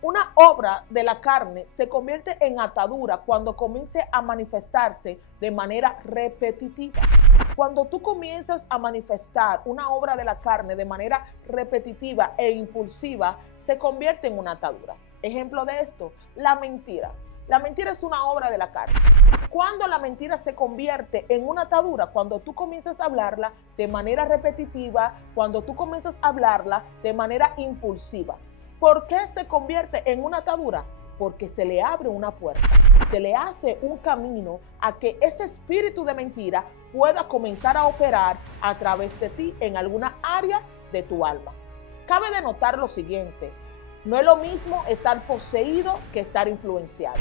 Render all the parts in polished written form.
Una obra de la carne se convierte en atadura cuando comience a manifestarse de manera repetitiva. Cuando tú comienzas a manifestar una obra de la carne de manera repetitiva e impulsiva, se convierte en una atadura. Ejemplo de esto, la mentira. La mentira es una obra de la carne. Cuando la mentira se convierte en una atadura, cuando tú comienzas a hablarla de manera repetitiva, cuando tú comienzas a hablarla de manera impulsiva. ¿Por qué se convierte en una atadura? Porque se le abre una puerta, se le hace un camino a que ese espíritu de mentira pueda comenzar a operar a través de ti en alguna área de tu alma. Cabe de notar lo siguiente, no es lo mismo estar poseído que estar influenciado.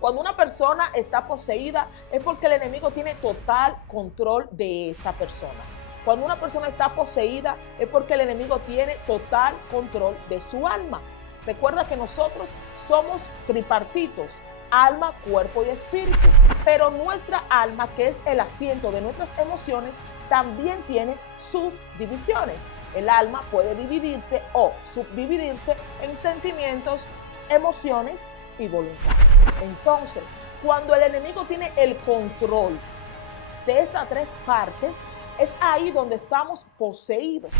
Cuando una persona está poseída es porque el enemigo tiene total control de esa persona. Cuando una persona está poseída es porque el enemigo tiene total control de su alma. Recuerda que nosotros somos tripartitos, alma, cuerpo y espíritu. Pero nuestra alma, que es el asiento de nuestras emociones, también tiene subdivisiones. El alma puede dividirse o subdividirse en sentimientos, emociones y voluntad. Entonces, cuando el enemigo tiene el control de estas tres partes, es ahí donde estamos poseídos.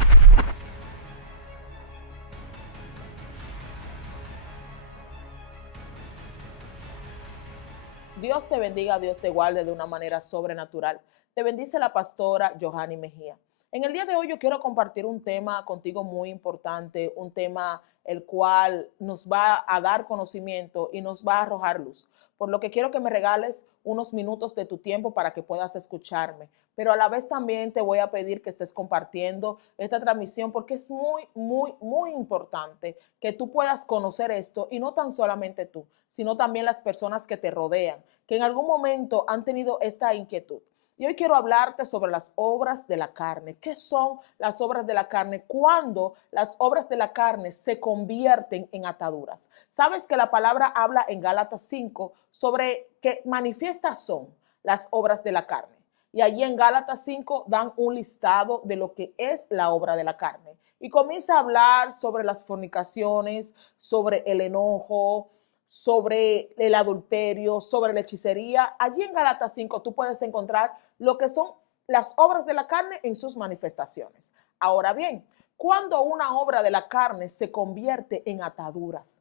Dios te bendiga, Dios te guarde de una manera sobrenatural. Te bendice la pastora Johanny Mejía. En el día de hoy yo quiero compartir un tema contigo muy importante, un tema el cual nos va a dar conocimiento y nos va a arrojar luz. Por lo que quiero que me regales unos minutos de tu tiempo para que puedas escucharme. Pero a la vez también te voy a pedir que estés compartiendo esta transmisión porque es muy importante que tú puedas conocer esto y no tan solamente tú, sino también las personas que te rodean, que en algún momento han tenido esta inquietud. Y hoy quiero hablarte sobre las obras de la carne. ¿Qué son las obras de la carne? Cuando las obras de la carne se convierten en ataduras. Sabes que la palabra habla en Gálatas 5 sobre que manifiestas son las obras de la carne. Y allí en Gálatas 5 dan un listado de lo que es la obra de la carne. Y comienza a hablar sobre las fornicaciones, sobre el enojo, sobre el adulterio, sobre la hechicería. Allí en Gálatas 5 tú puedes encontrar lo que son las obras de la carne en sus manifestaciones. Ahora bien, cuando una obra de la carne se convierte en ataduras,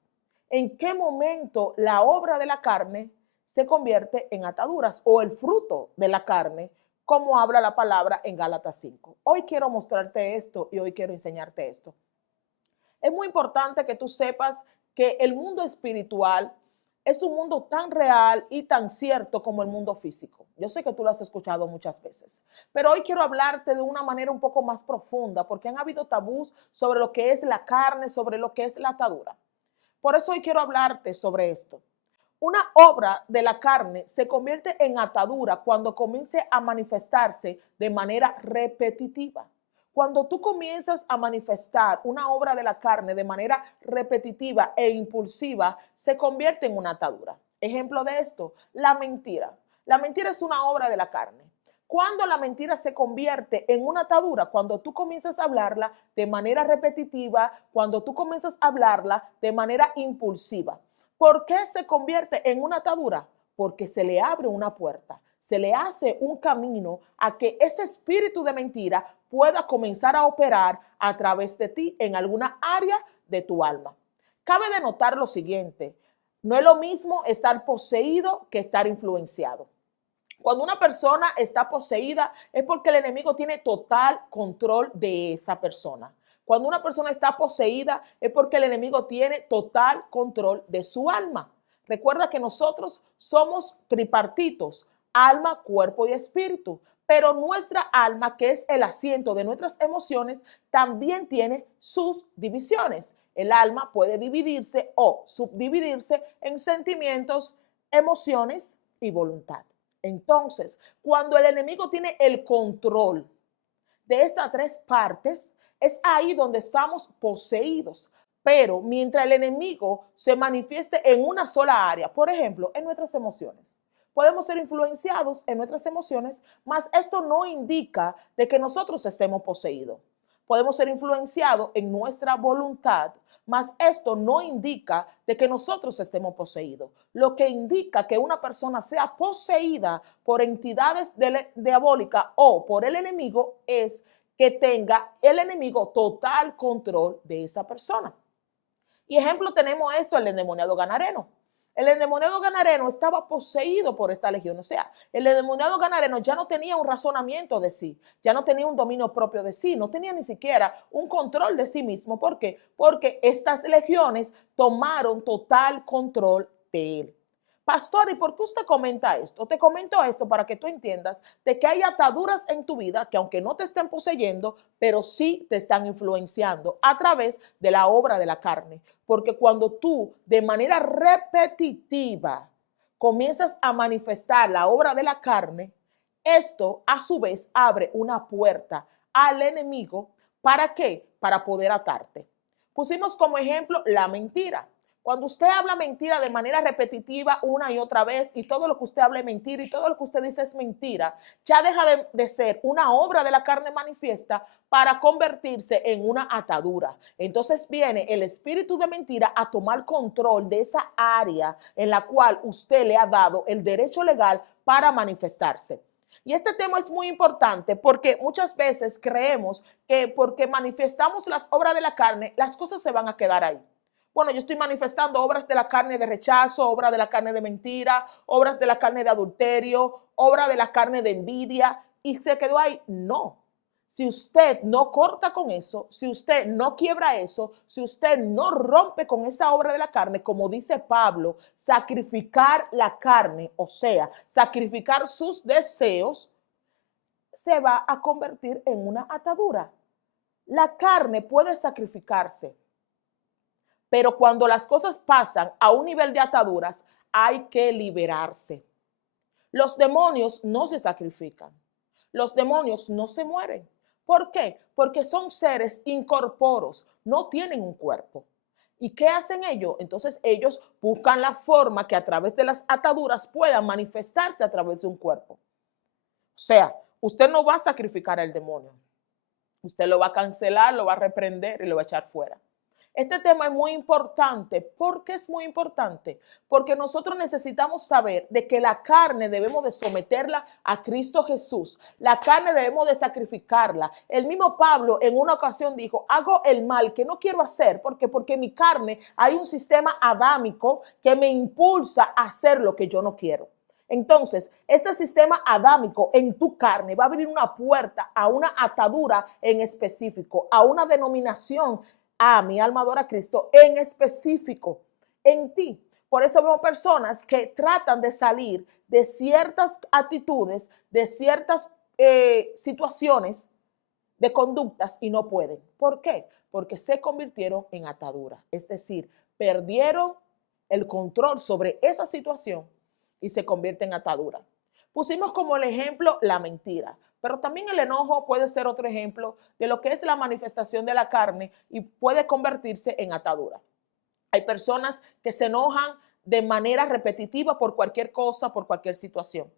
¿en qué momento la obra de la carne se convierte en ataduras o el fruto de la carne, como habla la palabra en Gálatas 5? Hoy quiero mostrarte esto y hoy quiero enseñarte esto. Es muy importante que tú sepas que el mundo espiritual es un mundo tan real y tan cierto como el mundo físico. Yo sé que tú lo has escuchado muchas veces, pero hoy quiero hablarte de una manera un poco más profunda porque han habido tabús sobre lo que es la carne, sobre lo que es la atadura. Por eso hoy quiero hablarte sobre esto. Una obra de la carne se convierte en atadura cuando comience a manifestarse de manera repetitiva. Cuando tú comienzas a manifestar una obra de la carne de manera repetitiva e impulsiva, se convierte en una atadura. Ejemplo de esto, la mentira. La mentira es una obra de la carne. Cuando la mentira se convierte en una atadura, cuando tú comienzas a hablarla de manera repetitiva, cuando tú comienzas a hablarla de manera impulsiva. ¿Por qué se convierte en una atadura? Porque se le abre una puerta, se le hace un camino a que ese espíritu de mentira pueda comenzar a operar a través de ti en alguna área de tu alma. Cabe de notar lo siguiente, no es lo mismo estar poseído que estar influenciado. Cuando una persona está poseída es porque el enemigo tiene total control de esa persona. Cuando una persona está poseída es porque el enemigo tiene total control de su alma. Recuerda que nosotros somos tripartitos, alma, cuerpo y espíritu. Pero nuestra alma, que es el asiento de nuestras emociones, también tiene sus divisiones. El alma puede dividirse o subdividirse en sentimientos, emociones y voluntad. Entonces, cuando el enemigo tiene el control de estas tres partes, es ahí donde estamos poseídos. Pero mientras el enemigo se manifieste en una sola área, por ejemplo, en nuestras emociones, podemos ser influenciados en nuestras emociones, mas esto no indica de que nosotros estemos poseídos. Podemos ser influenciados en nuestra voluntad, Mas esto no indica de que nosotros estemos poseídos. Lo que indica que una persona sea poseída por entidades diabólicas o por el enemigo es que tenga el enemigo total control de esa persona. Y ejemplo tenemos esto, el endemoniado Gadareno. El endemoniado Gadareno estaba poseído por esta legión. O sea, el endemoniado Gadareno ya no tenía un razonamiento de sí, ya no tenía un dominio propio de sí, no tenía ni siquiera un control de sí mismo. ¿Por qué? Porque estas legiones tomaron total control de él. Pastor, ¿y por qué usted comenta esto? Te comento esto para que tú entiendas de que hay ataduras en tu vida que aunque no te estén poseyendo, pero sí te están influenciando a través de la obra de la carne. Porque cuando tú de manera repetitiva comienzas a manifestar la obra de la carne, esto a su vez abre una puerta al enemigo. ¿Para qué? Para poder atarte. Pusimos como ejemplo la mentira. Cuando usted habla mentira de manera repetitiva una y otra vez y todo lo que usted habla es mentira y todo lo que usted dice es mentira, ya deja de ser una obra de la carne manifiesta para convertirse en una atadura. Entonces viene el espíritu de mentira a tomar control de esa área en la cual usted le ha dado el derecho legal para manifestarse. Y este tema es muy importante porque muchas veces creemos que porque manifestamos las obras de la carne, las cosas se van a quedar ahí. Bueno, yo estoy manifestando obras de la carne de rechazo, obras de la carne de mentira, obras de la carne de adulterio, obras de la carne de envidia, y se quedó ahí. No. Si usted no corta con eso, si usted no quiebra eso, si usted no rompe con esa obra de la carne, como dice Pablo, sacrificar la carne, o sea, sacrificar sus deseos, se va a convertir en una atadura. La carne puede sacrificarse, pero cuando las cosas pasan a un nivel de ataduras, hay que liberarse. Los demonios no se sacrifican. Los demonios no se mueren. ¿Por qué? Porque son seres incorpóreos, no tienen un cuerpo. ¿Y qué hacen ellos? Entonces ellos buscan la forma que a través de las ataduras puedan manifestarse a través de un cuerpo. O sea, usted no va a sacrificar al demonio. Usted lo va a cancelar, lo va a reprender y lo va a echar fuera. Este tema es muy importante. ¿Por qué es muy importante? Porque nosotros necesitamos saber de que la carne debemos de someterla a Cristo Jesús. La carne debemos de sacrificarla. El mismo Pablo en una ocasión dijo, hago el mal que no quiero hacer. ¿Por qué? Porque en mi carne hay un sistema adámico que me impulsa a hacer lo que yo no quiero. Entonces, este sistema adámico en tu carne va a abrir una puerta a una atadura en específico, a una denominación, a mi alma adora a Cristo en específico en ti. Por eso vemos personas que tratan de salir de ciertas actitudes, de ciertas situaciones, de conductas y no pueden. ¿Por qué? Porque se convirtieron en atadura. Es decir, perdieron el control sobre esa situación y se convierte en atadura. Pusimos como el ejemplo la mentira, pero también el enojo puede ser otro ejemplo de lo que es la manifestación de la carne y puede convertirse en atadura. Hay personas que se enojan de manera repetitiva por cualquier cosa, por cualquier situación.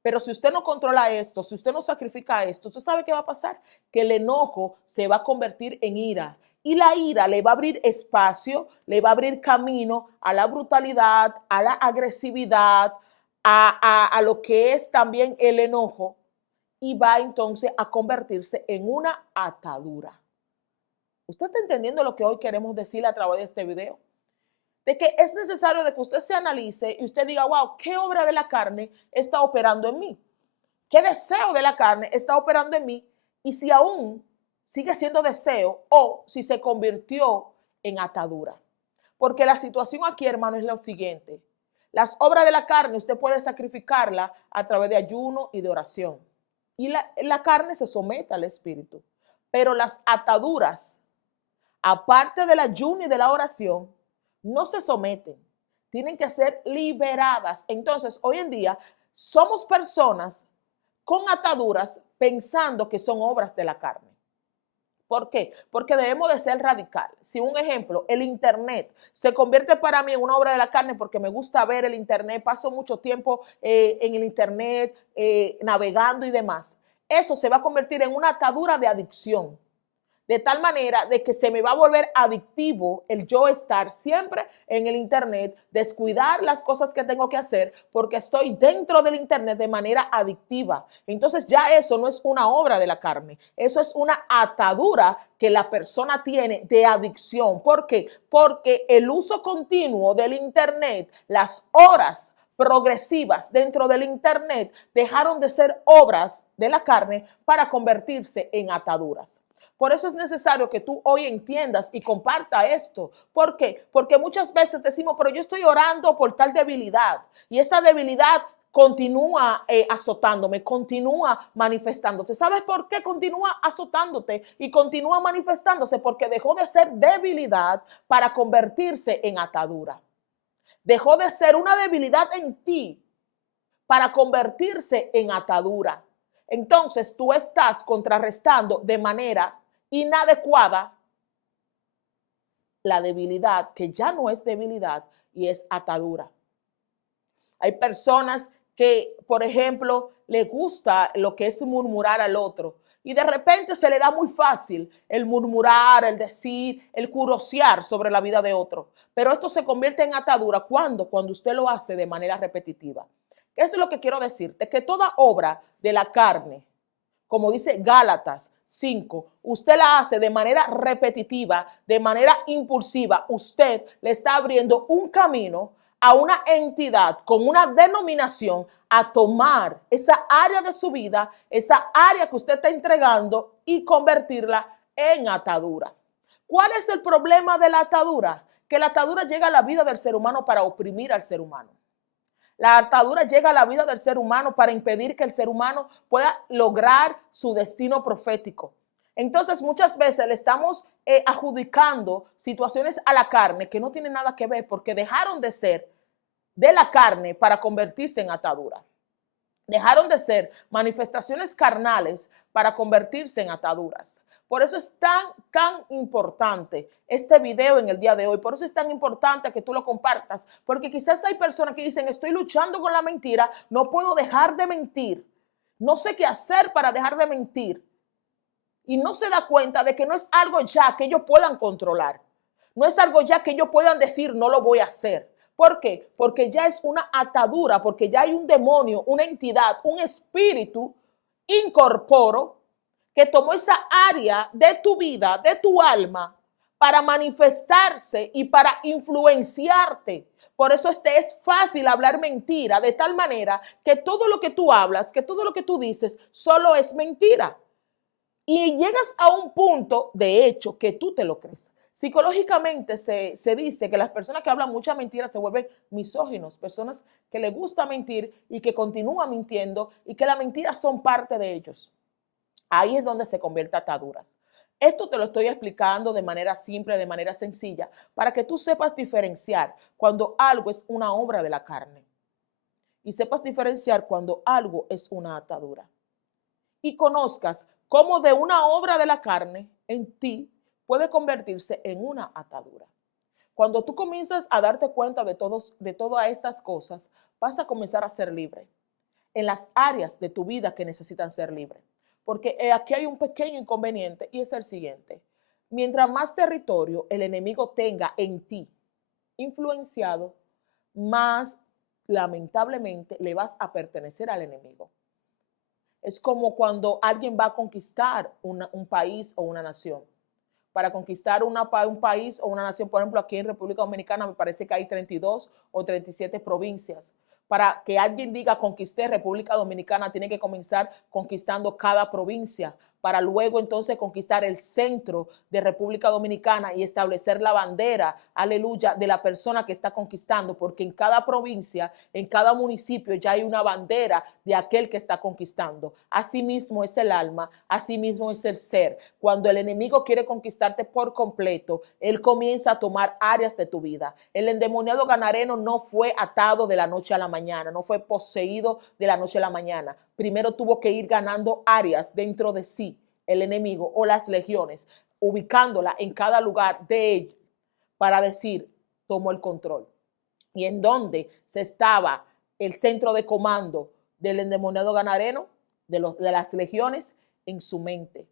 Pero si usted no controla esto, si usted no sacrifica esto, ¿usted sabe qué va a pasar? Que el enojo se va a convertir en ira. Y la ira le va a abrir espacio, le va a abrir camino a la brutalidad, a la agresividad, a lo que es también el enojo. Y va entonces a convertirse en una atadura. ¿Usted está entendiendo lo que hoy queremos decirle a través de este video? De que es necesario de que usted se analice y usted diga, wow, ¿qué obra de la carne está operando en mí? ¿Qué deseo de la carne está operando en mí? Y si aún sigue siendo deseo o si se convirtió en atadura. Porque la situación aquí, hermano, es lo siguiente. Las obras de la carne usted puede sacrificarla a través de ayuno y de oración. Y la carne se somete al espíritu. Pero las ataduras, aparte del ayuno y de la oración, no se someten, tienen que ser liberadas. Entonces, hoy en día somos personas con ataduras pensando que son obras de la carne. ¿Por qué? Porque debemos de ser radical. Si un ejemplo, el internet se convierte para mí en una obra de la carne porque me gusta ver el internet, paso mucho tiempo en el internet, navegando y demás, eso se va a convertir en una atadura de adicción. de tal manera de que se me va a volver adictivo el yo estar siempre en el internet, descuidar las cosas que tengo que hacer porque estoy dentro del internet de manera adictiva. Entonces ya eso no es una obra de la carne, eso es una atadura que la persona tiene de adicción. ¿Por qué? Porque el uso continuo del internet, las horas progresivas dentro del internet dejaron de ser obras de la carne para convertirse en ataduras. Por eso es necesario que tú hoy entiendas y comparta esto. ¿Por qué? Porque muchas veces decimos, pero yo estoy orando por tal debilidad y esa debilidad continúa azotándome, continúa manifestándose. ¿Sabes por qué continúa azotándote y continúa manifestándose? Porque dejó de ser debilidad para convertirse en atadura. Dejó de ser una debilidad en ti para convertirse en atadura. Entonces tú estás contrarrestando de manera inadecuada la debilidad, que ya no es debilidad y es atadura. Hay personas que, por ejemplo, le gusta lo que es murmurar al otro y de repente se le da muy fácil el murmurar, el decir, el curosear sobre la vida de otro. Pero esto se convierte en atadura. ¿Cuándo? Cuando usted lo hace de manera repetitiva. Eso es lo que quiero decirte, que toda obra de la carne, como dice Gálatas 5, usted la hace de manera repetitiva, de manera impulsiva. Usted le está abriendo un camino a una entidad con una denominación a tomar esa área de su vida, esa área que usted está entregando y convertirla en atadura. ¿Cuál es el problema de la atadura? Que la atadura llega a la vida del ser humano para oprimir al ser humano. La atadura llega a la vida del ser humano para impedir que el ser humano pueda lograr su destino profético. Entonces, muchas veces le estamos adjudicando situaciones a la carne que no tienen nada que ver porque dejaron de ser de la carne para convertirse en atadura. Dejaron de ser manifestaciones carnales para convertirse en ataduras. Por eso es tan importante este video en el día de hoy. Por eso es tan importante que tú lo compartas. Porque quizás hay personas que dicen, estoy luchando con la mentira, no puedo dejar de mentir. No sé qué hacer para dejar de mentir. Y no se da cuenta de que no es algo ya que ellos puedan controlar. No es algo ya que ellos puedan decir, no lo voy a hacer. ¿Por qué? Porque ya es una atadura, porque ya hay un demonio, una entidad, un espíritu incorporo que tomó esa área de tu vida, de tu alma, para manifestarse y para influenciarte. Por eso es fácil hablar mentira, de tal manera que todo lo que tú hablas, que todo lo que tú dices, solo es mentira. Y llegas a un punto, de hecho, que tú te lo crees. Psicológicamente se dice que las personas que hablan mucha mentira se vuelven misóginos, personas que les gusta mentir y que continúan mintiendo y que las mentiras son parte de ellos. Ahí es donde se convierte ataduras. Esto te lo estoy explicando de manera simple, de manera sencilla, para que tú sepas diferenciar cuando algo es una obra de la carne y sepas diferenciar cuando algo es una atadura. Y conozcas cómo de una obra de la carne en ti puede convertirse en una atadura. Cuando tú comienzas a darte cuenta de todas estas cosas, vas a comenzar a ser libre en las áreas de tu vida que necesitan ser libres. Porque aquí hay un pequeño inconveniente y es el siguiente. Mientras más territorio el enemigo tenga en ti influenciado, más lamentablemente le vas a pertenecer al enemigo. Es como cuando alguien va a conquistar un país o una nación. Para conquistar un país o una nación, por ejemplo, aquí en República Dominicana me parece que hay 32 o 37 provincias. Para que alguien diga conquisté República Dominicana, tiene que comenzar conquistando cada provincia para luego entonces conquistar el centro de República Dominicana y establecer la bandera, aleluya, de la persona que está conquistando, porque en cada provincia, en cada municipio ya hay una bandera de aquel que está conquistando. Asimismo es el alma, asimismo es el ser. Cuando el enemigo quiere conquistarte por completo, él comienza a tomar áreas de tu vida. El endemoniado ganareno no fue atado de la noche a la mañana, no fue poseído de la noche a la mañana. Primero tuvo que ir ganando áreas dentro de sí, el enemigo o las legiones, ubicándola en cada lugar de él para decir, tomó el control. Y en donde se estaba el centro de comando del endemoniado ganareno, de las legiones, en su mente.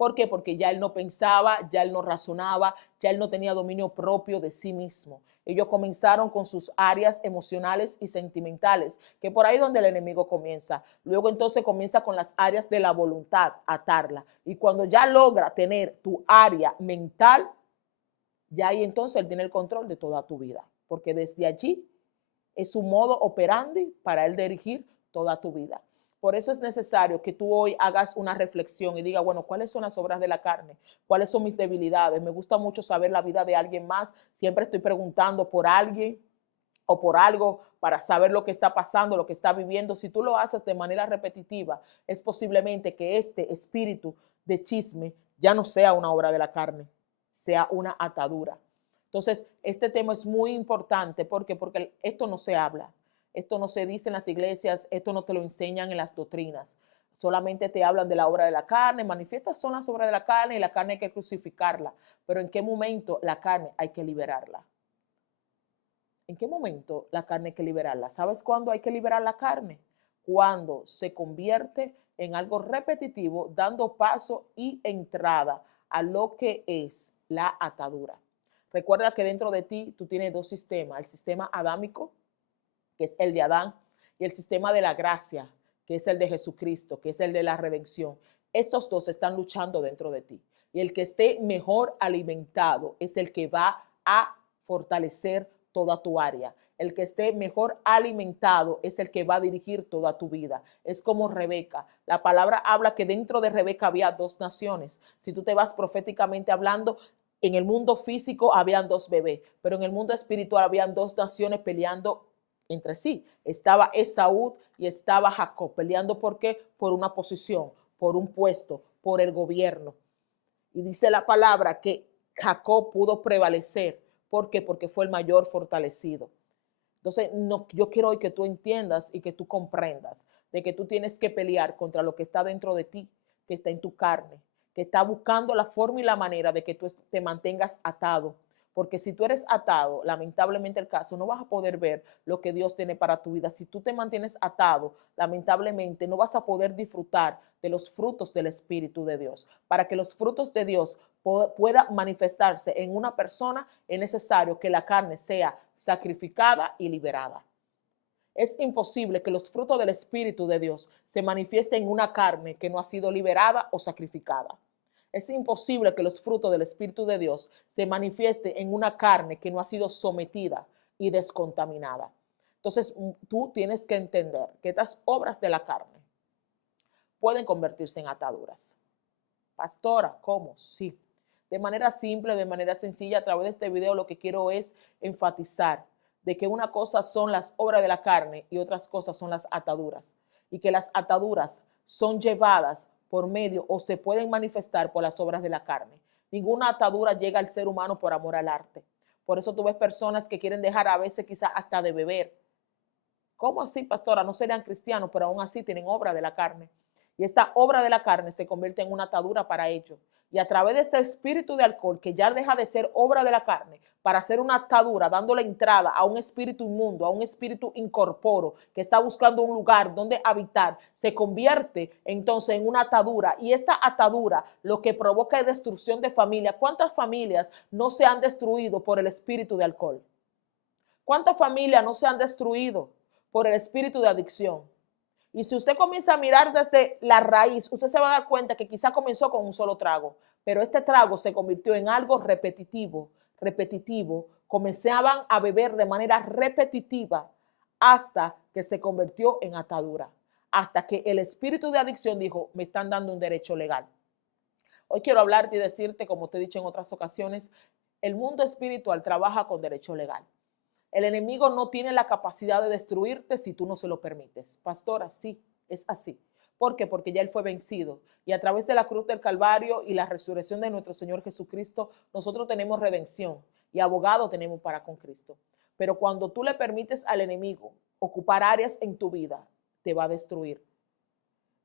¿Por qué? Porque ya él no pensaba, ya él no razonaba, ya él no tenía dominio propio de sí mismo. Ellos comenzaron con sus áreas emocionales y sentimentales, que por ahí es donde el enemigo comienza. Luego entonces comienza con las áreas de la voluntad, atarla. Y cuando ya logra tener tu área mental, ya ahí entonces él tiene el control de toda tu vida. Porque desde allí es su modo operandi para él dirigir toda tu vida. Por eso es necesario que tú hoy hagas una reflexión y digas, bueno, ¿cuáles son las obras de la carne? ¿Cuáles son mis debilidades? Me gusta mucho saber la vida de alguien más. Siempre estoy preguntando por alguien o por algo para saber lo que está pasando, lo que está viviendo. Si tú lo haces de manera repetitiva, es posiblemente que este espíritu de chisme ya no sea una obra de la carne, sea una atadura. Entonces, este tema es muy importante. ¿Por qué? Porque esto no se habla, esto no se dice en las iglesias, esto no te lo enseñan en las doctrinas. Solamente te hablan de la obra de la carne, manifiestas son las obras de la carne y la carne hay que crucificarla. Pero ¿en qué momento la carne hay que liberarla? ¿En qué momento la carne hay que liberarla? ¿Sabes cuándo hay que liberar la carne? Cuando se convierte en algo repetitivo, dando paso y entrada a lo que es la atadura. Recuerda que dentro de ti tú tienes dos sistemas, el sistema adámico, que es el de Adán, y el sistema de la gracia, que es el de Jesucristo, que es el de la redención. Estos dos están luchando dentro de ti. Y el que esté mejor alimentado es el que va a fortalecer toda tu área. El que esté mejor alimentado es el que va a dirigir toda tu vida. Es como Rebeca. La palabra habla que dentro de Rebeca había dos naciones. Si tú te vas proféticamente hablando, en el mundo físico habían dos bebés, pero en el mundo espiritual habían dos naciones peleando entre sí. Estaba Esaú y estaba Jacob peleando. ¿Por qué? Por una posición, por un puesto, por el gobierno. Y dice la palabra que Jacob pudo prevalecer. ¿Por qué? Porque fue el mayor fortalecido. Entonces, no, yo quiero hoy que tú entiendas y que tú comprendas de que tú tienes que pelear contra lo que está dentro de ti, que está en tu carne, que está buscando la forma y la manera de que tú te mantengas atado. Porque si tú eres atado, lamentablemente el caso, no vas a poder ver lo que Dios tiene para tu vida. Si tú te mantienes atado, lamentablemente no vas a poder disfrutar de los frutos del Espíritu de Dios. Para que los frutos de Dios pueda manifestarse en una persona, es necesario que la carne sea sacrificada y liberada. Es imposible que los frutos del Espíritu de Dios se manifiesten en una carne que no ha sido liberada o sacrificada. Es imposible que los frutos del Espíritu de Dios se manifiesten en una carne que no ha sido sometida y descontaminada. Entonces, tú tienes que entender que estas obras de la carne pueden convertirse en ataduras. Pastora, ¿cómo? Sí. De manera simple, de manera sencilla, a través de este video lo que quiero es enfatizar de que una cosa son las obras de la carne y otras cosas son las ataduras. Y que las ataduras son llevadas por medio o se pueden manifestar por las obras de la carne. Ninguna atadura llega al ser humano por amor al arte. Por eso tú ves personas que quieren dejar a veces quizá hasta de beber. ¿Cómo así, pastora? No serían cristianos, pero aún así tienen obra de la carne. Y esta obra de la carne se convierte en una atadura para ellos. Y a través de este espíritu de alcohol, que ya deja de ser obra de la carne, para hacer una atadura, dándole entrada a un espíritu inmundo, a un espíritu incorporo, que está buscando un lugar donde habitar, se convierte entonces en una atadura. Y esta atadura lo que provoca es destrucción de familia. ¿Cuántas familias no se han destruido por el espíritu de alcohol? ¿Cuántas familias no se han destruido por el espíritu de adicción? Y si usted comienza a mirar desde la raíz, usted se va a dar cuenta que quizá comenzó con un solo trago, pero este trago se convirtió en algo repetitivo. Comenzaban a beber de manera repetitiva hasta que se convirtió en atadura, hasta que el espíritu de adicción dijo, me están dando un derecho legal. Hoy quiero hablarte y decirte, como te he dicho en otras ocasiones, el mundo espiritual trabaja con derecho legal. El enemigo no tiene la capacidad de destruirte si tú no se lo permites. Pastora, sí, es así. ¿Por qué? Porque ya él fue vencido. Y a través de la cruz del Calvario y la resurrección de nuestro Señor Jesucristo, nosotros tenemos redención y abogado tenemos para con Cristo. Pero cuando tú le permites al enemigo ocupar áreas en tu vida, te va a destruir.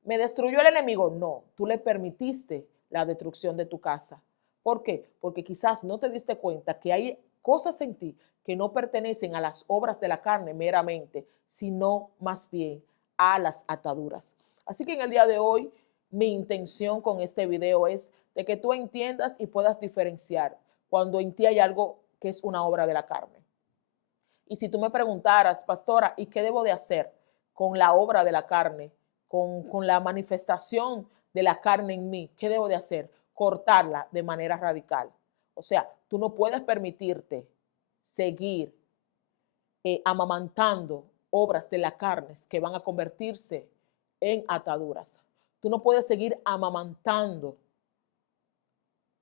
¿Me destruyó el enemigo? No, tú le permitiste la destrucción de tu casa. ¿Por qué? Porque quizás no te diste cuenta que hay cosas en ti que no pertenecen a las obras de la carne meramente, sino más bien a las ataduras. Así que en el día de hoy, mi intención con este video es de que tú entiendas y puedas diferenciar cuando en ti hay algo que es una obra de la carne. Y si tú me preguntaras, pastora, ¿y qué debo de hacer con la obra de la carne, con la manifestación de la carne en mí? ¿Qué debo de hacer? Cortarla de manera radical. O sea, tú no puedes permitirte seguir amamantando obras de la carne que van a convertirse en ataduras. Tú no puedes seguir amamantando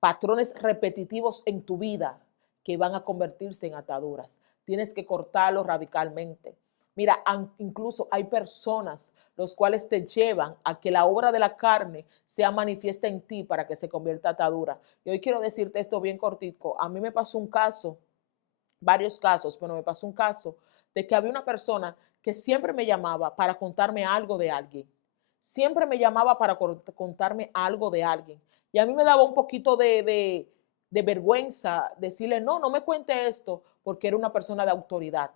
patrones repetitivos en tu vida que van a convertirse en ataduras. Tienes que cortarlo radicalmente. Mira, incluso hay personas los cuales te llevan a que la obra de la carne sea manifiesta en ti para que se convierta en atadura. Y hoy quiero decirte esto bien cortico. A mí me pasó un caso, varios casos, pero me pasó un caso de que había una persona que siempre me llamaba para contarme algo de alguien. Siempre me llamaba para contarme algo de alguien. Y a mí me daba un poquito de vergüenza decirle, no, no me cuente esto, porque era una persona de autoridad.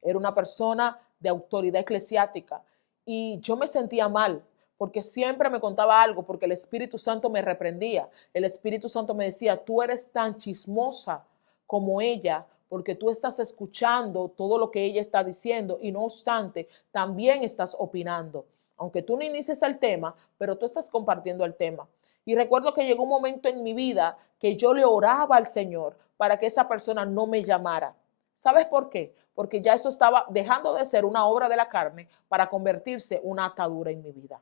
Era una persona de autoridad eclesiástica. Y yo me sentía mal, porque siempre me contaba algo, porque el Espíritu Santo me reprendía. El Espíritu Santo me decía, tú eres tan chismosa como ella, porque tú estás escuchando todo lo que ella está diciendo y no obstante, también estás opinando. Aunque tú no inicies el tema, pero tú estás compartiendo el tema. Y recuerdo que llegó un momento en mi vida que yo le oraba al Señor para que esa persona no me llamara. ¿Sabes por qué? Porque ya eso estaba dejando de ser una obra de la carne para convertirse en una atadura en mi vida.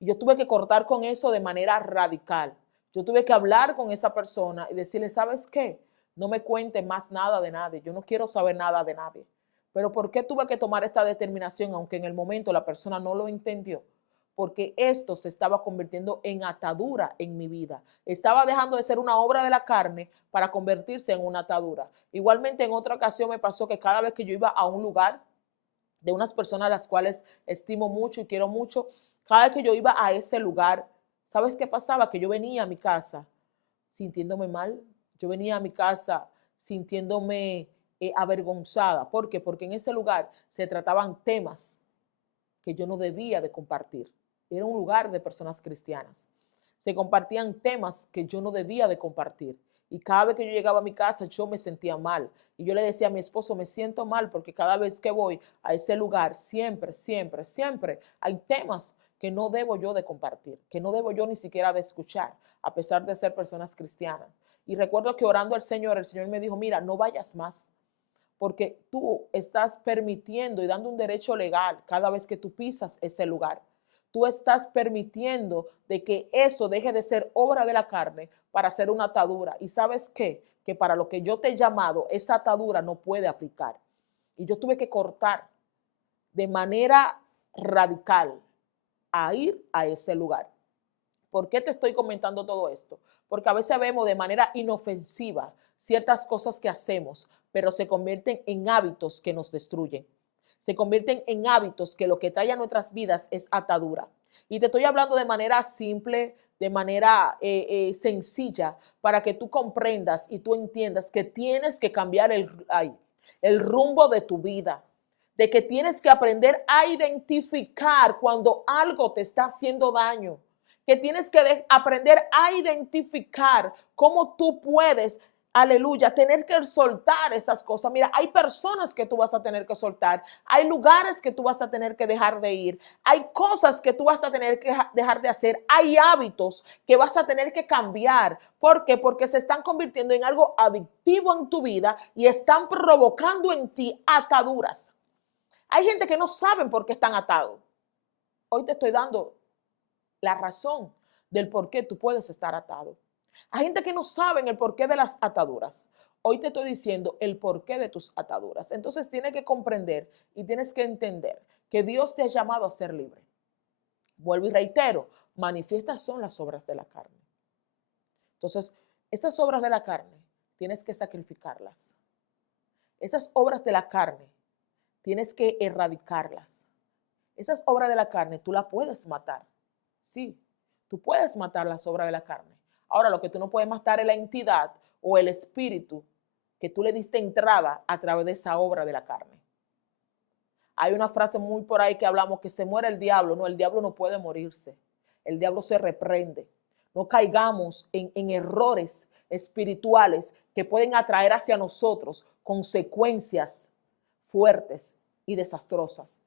Y yo tuve que cortar con eso de manera radical. Yo tuve que hablar con esa persona y decirle, ¿sabes qué? No me cuente más nada de nadie. Yo no quiero saber nada de nadie. Pero ¿por qué tuve que tomar esta determinación, aunque en el momento la persona no lo entendió? Porque esto se estaba convirtiendo en atadura en mi vida. Estaba dejando de ser una obra de la carne para convertirse en una atadura. Igualmente en otra ocasión me pasó que cada vez que yo iba a un lugar de unas personas a las cuales estimo mucho y quiero mucho, cada vez que yo iba a ese lugar, ¿sabes qué pasaba? Que yo venía a mi casa sintiéndome mal, yo venía a mi casa sintiéndome avergonzada. ¿Por qué? Porque en ese lugar se trataban temas que yo no debía de compartir. Era un lugar de personas cristianas. Se compartían temas que yo no debía de compartir. Y cada vez que yo llegaba a mi casa, yo me sentía mal. Y yo le decía a mi esposo, me siento mal porque cada vez que voy a ese lugar, siempre, siempre, siempre hay temas que no debo yo de compartir, que no debo yo ni siquiera de escuchar, a pesar de ser personas cristianas. Y recuerdo que orando al Señor, el Señor me dijo, mira, no vayas más, porque tú estás permitiendo y dando un derecho legal cada vez que tú pisas ese lugar. Tú estás permitiendo de que eso deje de ser obra de la carne para ser una atadura. ¿Y sabes qué? Que para lo que yo te he llamado, esa atadura no puede aplicar. Y yo tuve que cortar de manera radical a ir a ese lugar. ¿Por qué te estoy comentando todo esto? Porque a veces vemos de manera inofensiva ciertas cosas que hacemos, pero se convierten en hábitos que nos destruyen. Se convierten en hábitos que lo que trae a nuestras vidas es atadura. Y te estoy hablando de manera simple, de manera sencilla, para que tú comprendas y tú entiendas que tienes que cambiar el rumbo de tu vida, de que tienes que aprender a identificar cuando algo te está haciendo daño, que tienes que aprender a identificar cómo tú puedes, aleluya, tener que soltar esas cosas. Mira, hay personas que tú vas a tener que soltar, hay lugares que tú vas a tener que dejar de ir, hay cosas que tú vas a tener que dejar de hacer, hay hábitos que vas a tener que cambiar. ¿Por qué? Porque se están convirtiendo en algo adictivo en tu vida y están provocando en ti ataduras. Hay gente que no saben por qué están atados. Hoy te estoy dando la razón del por qué tú puedes estar atado. Hay gente que no saben el porqué de las ataduras. Hoy te estoy diciendo el porqué de tus ataduras. Entonces tienes que comprender y tienes que entender que Dios te ha llamado a ser libre. Vuelvo y reitero, manifiestas son las obras de la carne. Entonces, estas obras de la carne tienes que sacrificarlas. Esas obras de la carne tienes que erradicarlas. Esas obras de la carne tú las puedes matar. Sí, tú puedes matar las obras de la carne. Ahora, lo que tú no puedes matar es la entidad o el espíritu que tú le diste entrada a través de esa obra de la carne. Hay una frase muy por ahí que hablamos que se muere el diablo. No, el diablo no puede morirse. El diablo se reprende. no caigamos en errores espirituales que pueden atraer hacia nosotros consecuencias fuertes y desastrosas.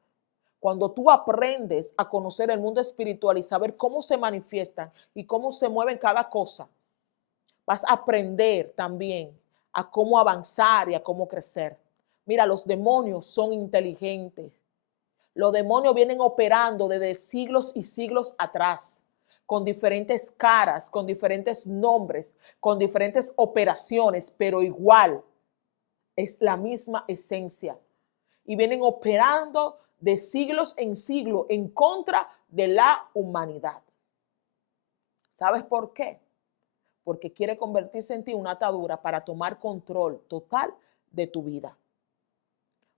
Cuando tú aprendes a conocer el mundo espiritual y saber cómo se manifiestan y cómo se mueven cada cosa, vas a aprender también a cómo avanzar y a cómo crecer. Mira, los demonios son inteligentes. Los demonios vienen operando desde siglos y siglos atrás, con diferentes caras, con diferentes nombres, con diferentes operaciones, pero igual es la misma esencia. Y vienen operando de siglos en siglos en contra de la humanidad. ¿Sabes por qué? Porque quiere convertirse en ti una atadura para tomar control total de tu vida.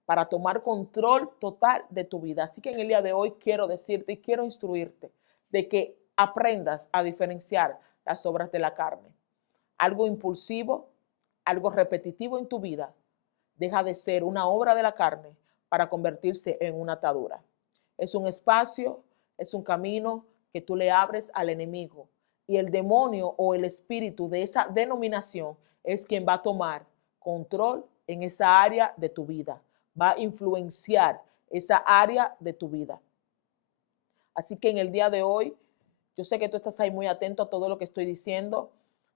Para tomar control total de tu vida. Así que en el día de hoy quiero decirte y quiero instruirte de que aprendas a diferenciar las obras de la carne. Algo impulsivo, algo repetitivo en tu vida, deja de ser una obra de la carne para convertirse en una atadura. Es un espacio, es un camino que tú le abres al enemigo. Y el demonio o el espíritu de esa denominación es quien va a tomar control en esa área de tu vida. Va a influenciar esa área de tu vida. Así que en el día de hoy, yo sé que tú estás ahí muy atento a todo lo que estoy diciendo.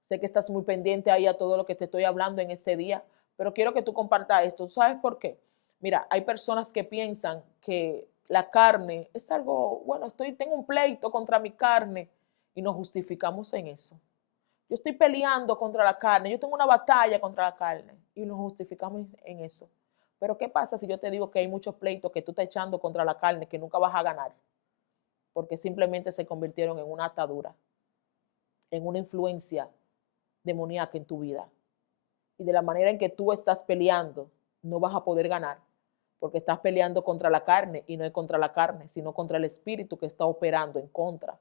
Sé que estás muy pendiente ahí a todo lo que te estoy hablando en este día, pero quiero que tú compartas esto. ¿Sabes por qué? Mira, hay personas que piensan que la carne es algo, bueno, tengo un pleito contra mi carne y nos justificamos en eso. Yo estoy peleando contra la carne, yo tengo una batalla contra la carne y nos justificamos en eso. Pero ¿qué pasa si yo te digo que hay muchos pleitos que tú estás echando contra la carne que nunca vas a ganar? Porque simplemente se convirtieron en una atadura, en una influencia demoníaca en tu vida. Y de la manera en que tú estás peleando, no vas a poder ganar, porque estás peleando contra la carne y no es contra la carne, sino contra el espíritu que está operando en contra.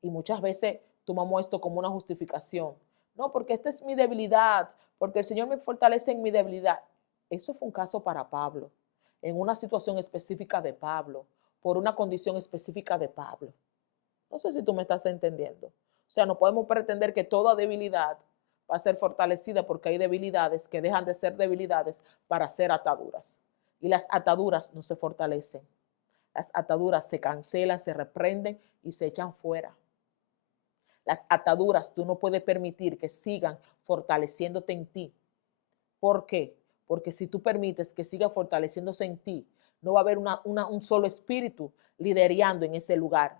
Y muchas veces tomamos esto como una justificación. No, porque esta es mi debilidad, porque el Señor me fortalece en mi debilidad. Eso fue un caso para Pablo, en una situación específica de Pablo, por una condición específica de Pablo. No sé si tú me estás entendiendo. O sea, no podemos pretender que toda debilidad va a ser fortalecida porque hay debilidades que dejan de ser debilidades para ser ataduras. Y las ataduras no se fortalecen. Las ataduras se cancelan, se reprenden y se echan fuera. Las ataduras tú no puedes permitir que sigan fortaleciéndote en ti. ¿Por qué? Porque si tú permites que siga fortaleciéndose en ti, no va a haber un solo espíritu liderando en ese lugar.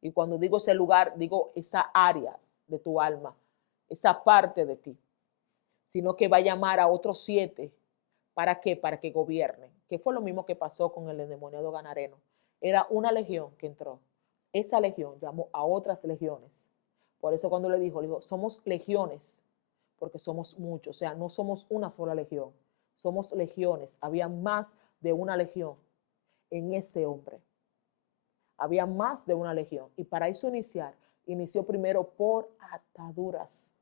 Y cuando digo ese lugar, digo esa área de tu alma, esa parte de ti. Sino que va a llamar a otros 7. ¿Para qué? Para que gobiernen. Que fue lo mismo que pasó con el endemoniado Ganareno. Era una legión que entró. Esa legión llamó a otras legiones. Por eso cuando le dijo, somos legiones, porque somos muchos. O sea, no somos una sola legión. Somos legiones. Había más de una legión en ese hombre. Había más de una legión. Y para eso inició primero por ataduras.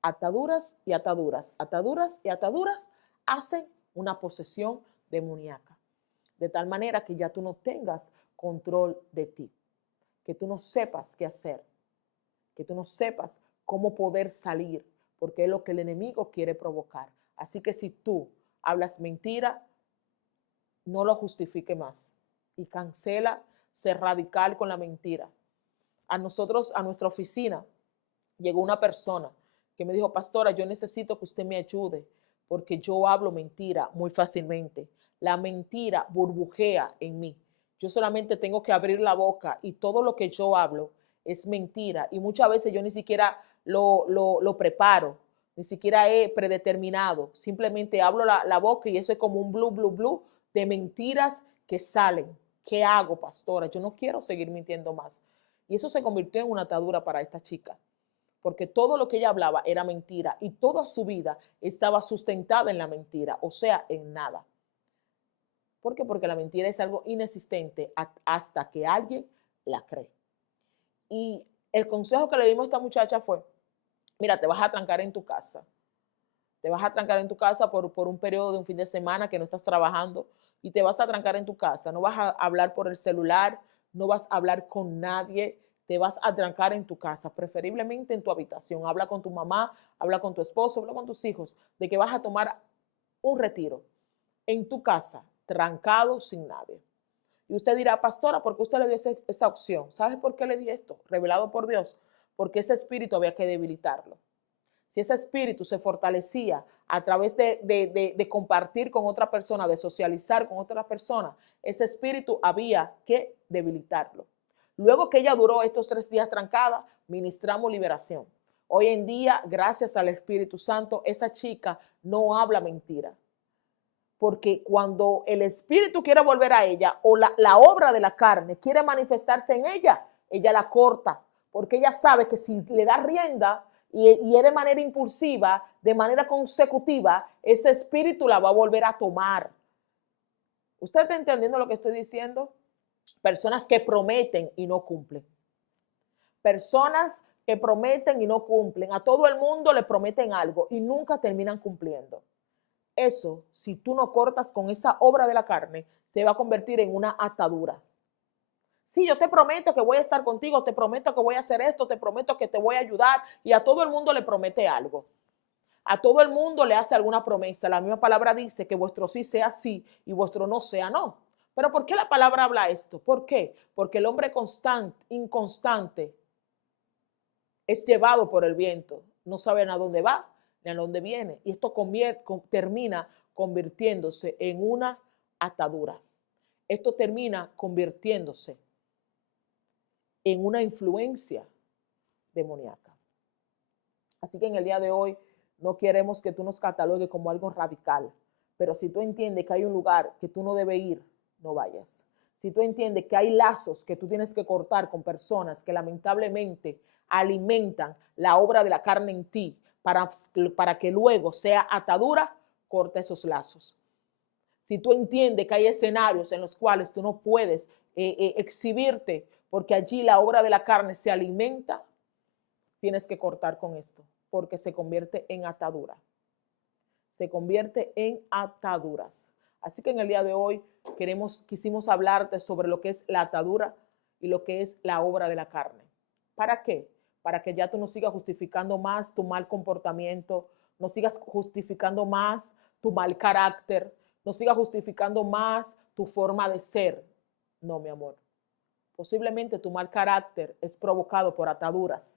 Ataduras y ataduras. Ataduras y ataduras hacen una posesión demoníaca. De tal manera que ya tú no tengas control de ti. Que tú no sepas qué hacer. Que tú no sepas cómo poder salir. Porque es lo que el enemigo quiere provocar. Así que si tú hablas mentira, no lo justifique más. Y cancela ser radical con la mentira. A nosotros, a nuestra oficina, llegó una persona que me dijo, pastora, yo necesito que usted me ayude porque yo hablo mentira muy fácilmente. La mentira burbujea en mí. Yo solamente tengo que abrir la boca y todo lo que yo hablo es mentira. Y muchas veces yo ni siquiera lo preparo, ni siquiera he predeterminado. Simplemente hablo la boca y eso es como un blu, blu, blu de mentiras que salen. ¿Qué hago, pastora? Yo no quiero seguir mintiendo más. Y eso se convirtió en una atadura para esta chica, porque todo lo que ella hablaba era mentira y toda su vida estaba sustentada en la mentira, o sea, en nada. ¿Por qué? Porque la mentira es algo inexistente hasta que alguien la cree. Y el consejo que le dimos a esta muchacha fue, mira, te vas a trancar en tu casa. Te vas a trancar en tu casa por un periodo de un fin de semana que no estás trabajando y te vas a trancar en tu casa. No vas a hablar por el celular, no vas a hablar con nadie te vas a trancar en tu casa, preferiblemente en tu habitación. Habla con tu mamá, habla con tu esposo, habla con tus hijos, de que vas a tomar un retiro en tu casa, trancado, sin nadie. Y usted dirá, pastora, ¿por qué usted le dio esa opción? ¿Sabes por qué le di esto? Revelado por Dios, porque ese espíritu había que debilitarlo. Si ese espíritu se fortalecía a través de compartir con otra persona, de socializar con otra persona, ese espíritu había que debilitarlo. Luego que ella duró estos 3 días trancada, ministramos liberación. Hoy en día, gracias al Espíritu Santo, esa chica no habla mentira. Porque cuando el espíritu quiere volver a ella o la obra de la carne quiere manifestarse en ella, ella la corta, porque ella sabe que si le da rienda y es de manera impulsiva, de manera consecutiva, ese espíritu la va a volver a tomar. ¿Usted está entendiendo lo que estoy diciendo? Personas que prometen y no cumplen. Personas que prometen y no cumplen. A todo el mundo le prometen algo y nunca terminan cumpliendo. Eso, si tú no cortas con esa obra de la carne, se va a convertir en una atadura. Sí, yo te prometo que voy a estar contigo, te prometo que voy a hacer esto, te prometo que te voy a ayudar, y a todo el mundo le promete algo. A todo el mundo le hace alguna promesa. La misma palabra dice que vuestro sí sea sí y vuestro no sea no. Pero ¿por qué la palabra habla esto? ¿Por qué? Porque el hombre inconstante es llevado por el viento. No saben a dónde va ni a dónde viene. Y esto termina convirtiéndose en una atadura. Esto termina convirtiéndose en una influencia demoníaca. Así que en el día de hoy no queremos que tú nos catalogues como algo radical, pero si tú entiendes que hay un lugar que tú no debes ir, no vayas. Si tú entiendes que hay lazos que tú tienes que cortar con personas que lamentablemente alimentan la obra de la carne en ti para que luego sea atadura, corta esos lazos. Si tú entiendes que hay escenarios en los cuales tú no puedes exhibirte porque allí la obra de la carne se alimenta, tienes que cortar con esto porque se convierte en atadura. Se convierte en ataduras. Así que en el día de hoy quisimos hablarte sobre lo que es la atadura y lo que es la obra de la carne. ¿Para qué? Para que ya tú no sigas justificando más tu mal comportamiento, no sigas justificando más tu mal carácter, no sigas justificando más tu forma de ser. No, mi amor. Posiblemente tu mal carácter es provocado por ataduras,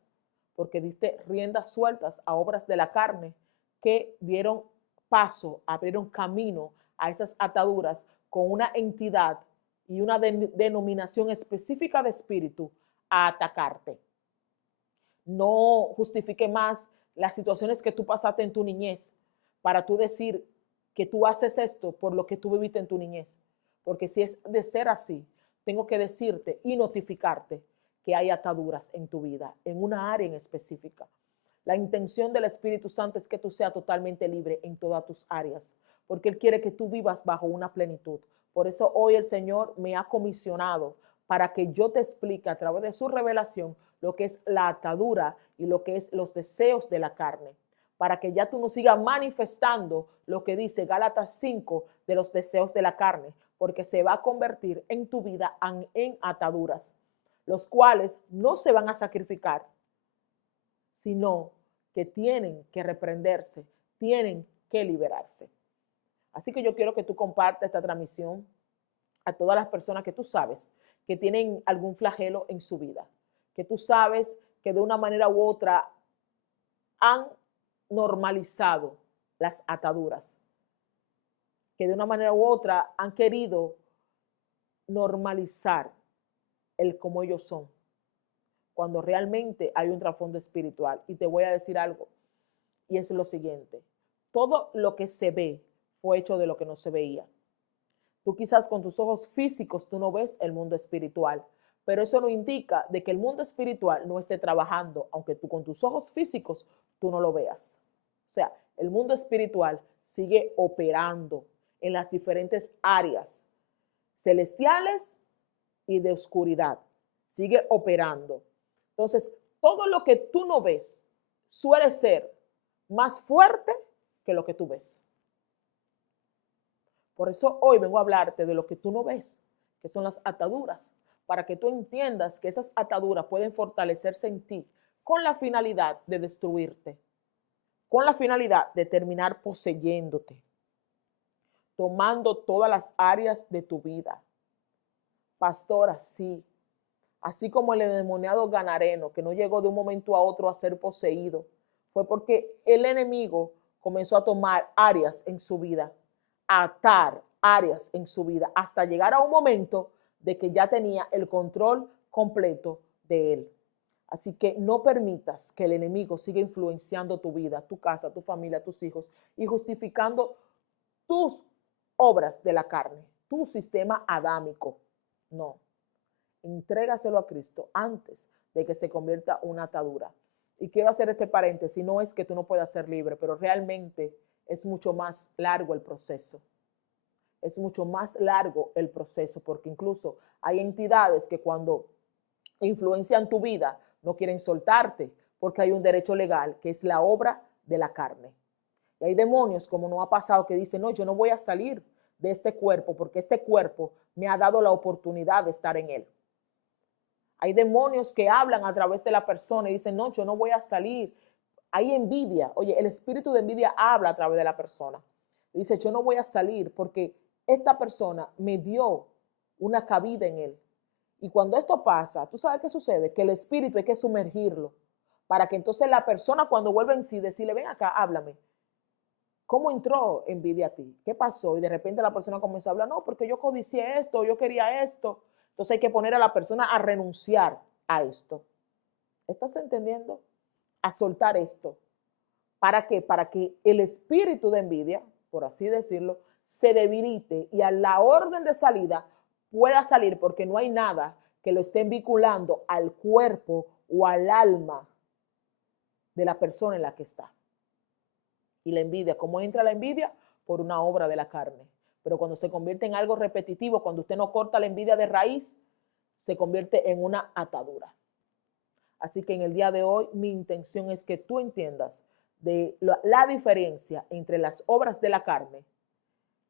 porque diste riendas sueltas a obras de la carne que dieron paso, abrieron camino a esas ataduras con una entidad y una denominación específica de espíritu a atacarte. No justifique más las situaciones que tú pasaste en tu niñez para tú decir que tú haces esto por lo que tú viviste en tu niñez. Porque si es de ser así, tengo que decirte y notificarte que hay ataduras en tu vida, en una área en específica. La intención del Espíritu Santo es que tú seas totalmente libre en todas tus áreas, porque Él quiere que tú vivas bajo una plenitud. Por eso hoy el Señor me ha comisionado para que yo te explique a través de su revelación lo que es la atadura y lo que es los deseos de la carne, para que ya tú no sigas manifestando lo que dice Gálatas 5 de los deseos de la carne, porque se va a convertir en tu vida en ataduras, los cuales no se van a sacrificar, sino que tienen que reprenderse, tienen que liberarse. Así que yo quiero que tú compartas esta transmisión a todas las personas que tú sabes que tienen algún flagelo en su vida, que tú sabes que de una manera u otra han normalizado las ataduras, que de una manera u otra han querido normalizar el cómo ellos son, cuando realmente hay un trasfondo espiritual. Y te voy a decir algo, y es lo siguiente: todo lo que se ve fue hecho de lo que no se veía. Tú quizás con tus ojos físicos tú no ves el mundo espiritual, pero eso no indica de que el mundo espiritual no esté trabajando, aunque tú con tus ojos físicos tú no lo veas. O sea, el mundo espiritual sigue operando en las diferentes áreas celestiales y de oscuridad. Sigue operando. Entonces, todo lo que tú no ves suele ser más fuerte que lo que tú ves. Por eso hoy vengo a hablarte de lo que tú no ves, que son las ataduras, para que tú entiendas que esas ataduras pueden fortalecerse en ti con la finalidad de destruirte, con la finalidad de terminar poseyéndote, tomando todas las áreas de tu vida. Pastora, sí, así como el endemoniado Gadareno, que no llegó de un momento a otro a ser poseído, fue porque el enemigo comenzó a tomar áreas en su vida, a atar áreas en su vida, hasta llegar a un momento de que ya tenía el control completo de él. Así que no permitas que el enemigo siga influenciando tu vida, tu casa, tu familia, tus hijos y justificando tus obras de la carne, tu sistema adámico. No, entrégaselo a Cristo antes de que se convierta una atadura. Y quiero hacer este paréntesis, no es que tú no puedas ser libre, pero realmente es mucho más largo el proceso. Es mucho más largo el proceso, porque incluso hay entidades que cuando influencian tu vida no quieren soltarte, porque hay un derecho legal que es la obra de la carne. Y hay demonios, como nos ha pasado, que dicen, no, yo no voy a salir de este cuerpo porque este cuerpo me ha dado la oportunidad de estar en él. Hay demonios que hablan a través de la persona y dicen, no, yo no voy a salir. Hay envidia. Oye, el espíritu de envidia habla a través de la persona. Dice, yo no voy a salir porque esta persona me dio una cabida en él. Y cuando esto pasa, ¿tú sabes qué sucede? Que el espíritu hay que sumergirlo para que entonces la persona cuando vuelva en sí, decirle, ven acá, háblame. ¿Cómo entró envidia a ti? ¿Qué pasó? Y de repente la persona comenzó a hablar, no, porque yo codicié esto, yo quería esto. Entonces hay que poner a la persona a renunciar a esto. ¿Estás entendiendo? A soltar esto. ¿Para qué? Para que el espíritu de envidia, por así decirlo, se debilite y a la orden de salida pueda salir, porque no hay nada que lo esté vinculando al cuerpo o al alma de la persona en la que está. Y la envidia, ¿cómo entra la envidia? Por una obra de la carne. Pero cuando se convierte en algo repetitivo, cuando usted no corta la envidia de raíz, se convierte en una atadura. Así que en el día de hoy mi intención es que tú entiendas de la diferencia entre las obras de la carne,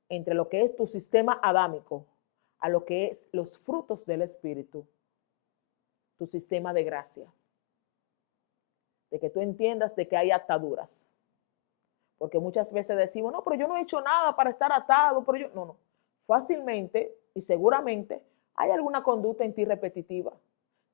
entre lo que es tu sistema adámico, a lo que es los frutos del Espíritu, tu sistema de gracia. De que tú entiendas de que hay ataduras. Porque muchas veces decimos, no, pero yo no he hecho nada para estar atado, pero yo, no. Fácilmente y seguramente hay alguna conducta en ti repetitiva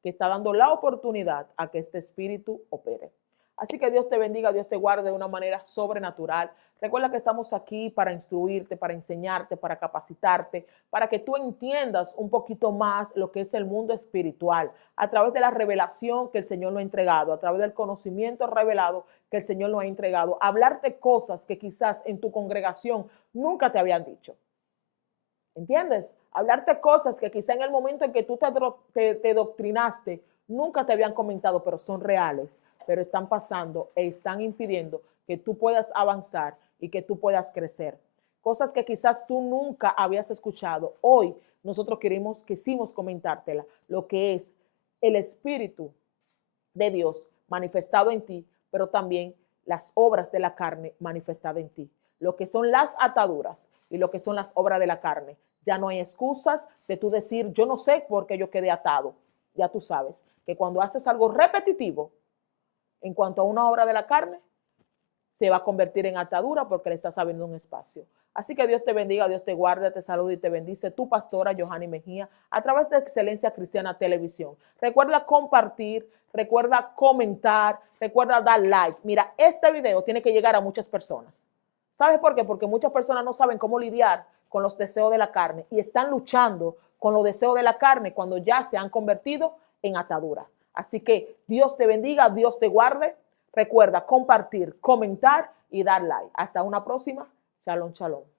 que está dando la oportunidad a que este espíritu opere. Así que Dios te bendiga, Dios te guarde de una manera sobrenatural. Recuerda que estamos aquí para instruirte, para enseñarte, para capacitarte, para que tú entiendas un poquito más lo que es el mundo espiritual, a través de la revelación que el Señor nos ha entregado, a través del conocimiento revelado que el Señor nos ha entregado, hablarte cosas que quizás en tu congregación nunca te habían dicho. ¿Entiendes? Hablarte cosas que quizá en el momento en que tú te doctrinaste, nunca te habían comentado, pero son reales, pero están pasando e están impidiendo que tú puedas avanzar y que tú puedas crecer. Cosas que quizás tú nunca habías escuchado. Hoy nosotros quisimos comentártela, lo que es el Espíritu de Dios manifestado en ti, pero también las obras de la carne manifestadas en ti. Lo que son las ataduras y lo que son las obras de la carne. Ya no hay excusas de tú decir, yo no sé por qué yo quedé atado. Ya tú sabes que cuando haces algo repetitivo en cuanto a una obra de la carne, se va a convertir en atadura porque le estás abriendo un espacio. Así que Dios te bendiga, Dios te guarde, te salude y te bendice. Tu pastora Johanny Mejía a través de Excelencia Cristiana Televisión. Recuerda compartir, recuerda comentar, recuerda dar like. Mira, este video tiene que llegar a muchas personas. ¿Sabes por qué? Porque muchas personas no saben cómo lidiar con los deseos de la carne y están luchando con los deseos de la carne cuando ya se han convertido en atadura. Así que Dios te bendiga, Dios te guarde. Recuerda compartir, comentar y dar like. Hasta una próxima. Shalom, shalom.